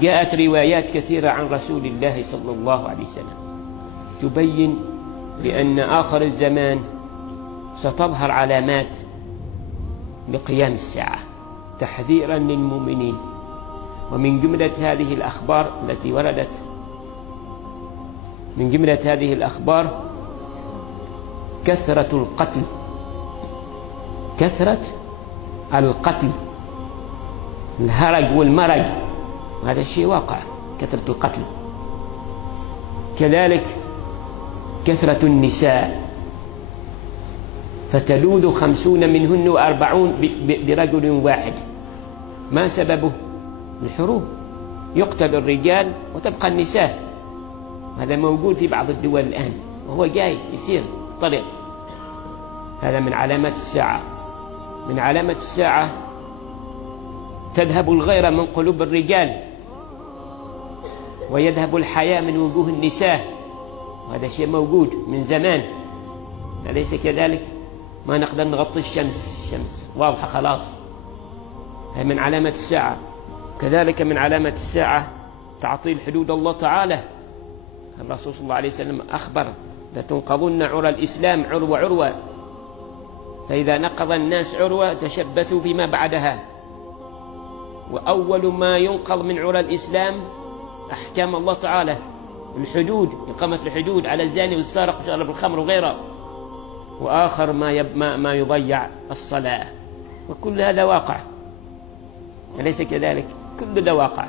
جاءت روايات كثيرة عن رسول الله صلى الله عليه وسلم تبين بأن آخر الزمان ستظهر علامات لقيام الساعة تحذيرا للمؤمنين. ومن جملة هذه الأخبار التي وردت، من جملة هذه الأخبار كثرة القتل، كثرة القتل، الهرج والمرج، وهذا الشيء واقع، كثرة القتل. كذلك كثرة النساء، فتلوذ 50 منهن و40 برجل واحد. ما سببه؟ الحروب، يقتل الرجال وتبقى النساء. هذا موجود في بعض الدول الآن، وهو جاي يصير طريق. هذا من علامات الساعة. من علامات الساعة تذهب الغيرة من قلوب الرجال، ويذهب الحياء من وجوه النساء، وهذا شيء موجود من زمان، أليس كذلك؟ ما نقدر نغطي الشمس واضحة خلاص. هذا من علامات الساعة. كذلك من علامات الساعة تعطيل حدود الله تعالى. الرسول صلى الله عليه وسلم أخبر: لتنقضن عرى الإسلام عروة عروة، فإذا نقض الناس عروة تشبثوا فيما بعدها. وأول ما ينقض من عرى الإسلام أحكام الله تعالى، الحدود، إقامة الحدود على الزاني والسارق وشارب الخمر وغيره. وآخر ما يضيع الصلاة. وكل هذا واقع، أليس كذلك؟ كل ده واقع.